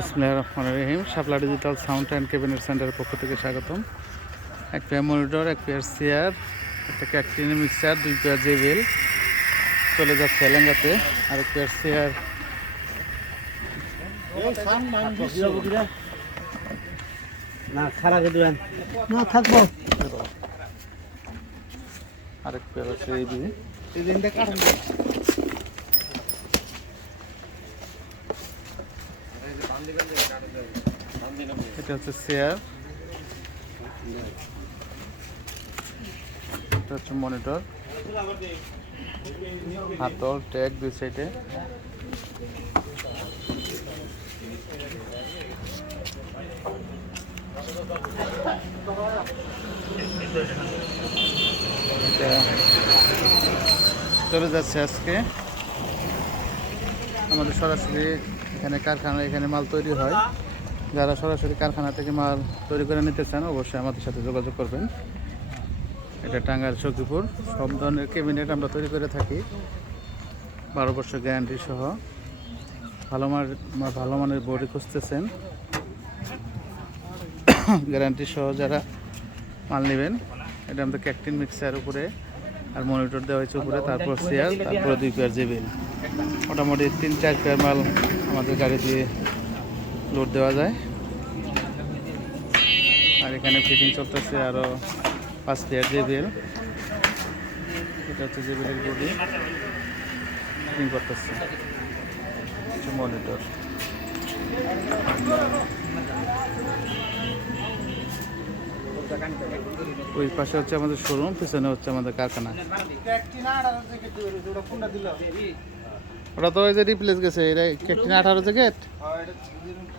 ইসমিল্লাহ রহমান রহিম। Shapla digital sound and cabinet সেন্টারের পক্ষ থেকে স্বাগতম। এক পেয়ার মনিটর এক পেয়ার চেয়ার একটা ক্যাকটিনি মিক্সার দুই পেয়ার জেবেল চলে যাচ্ছে এলেঙ্গাতে আর এক পেয়ার চেয়ার। না খারাপ দিবেন আরেক পেয়ার হচ্ছে এই বি এটা হচ্ছে চেয়ার এটা হচ্ছে মনিটর। হাতল, ট্যাগ দুই সাইডে। চলে যাচ্ছে আজকে। আমাদের সরাসরি এখানে কারখানা, এখানে মাল তৈরি হয়। যারা সরাসরি কারখানা থেকে মাল তৈরি করে নিতে চান, অবশ্যই আমাদের সাথে যোগাযোগ করবেন। এটা টাঙ্গার সখীপুর। সব ধরনের ক্যাবিনেট আমরা তৈরি করে থাকি। বারো বছর গ্যারান্টি সহ। ভালো মান ভালো মানের বডি খুঁজতেছেন। গ্যারান্টি সহ যারা মাল নেবেন, এটা আমাদের ক্যাকটিন মিক্সার উপরে আর মনিটর দেওয়া হয়েছে উপরে। তারপর চেয়ার তারপরে দুই পেয়ার জেবেল মোটামুটি তিন, চার পেয়ার মাল আমাদের গাড়ি দিয়ে লোড দেওয়া যায়। আর এখানে ফিটিং চলতেছে আরও পাঁচ পেয়ার জেবেল এটা হচ্ছে জেবেলের বডি ফিটিং করতেছে। মনিটর ওই পাশে হচ্ছে আমাদের শোরুম পিছনে হচ্ছে আমাদের কারখানা। ওটা তো ওই যে রিপ্লেস গেছে এটা ক্যাকটিন আঠারো জ্যাকেট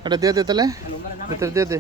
এটা দিয়ে দে তাহলে ভিতরে দিয়ে দে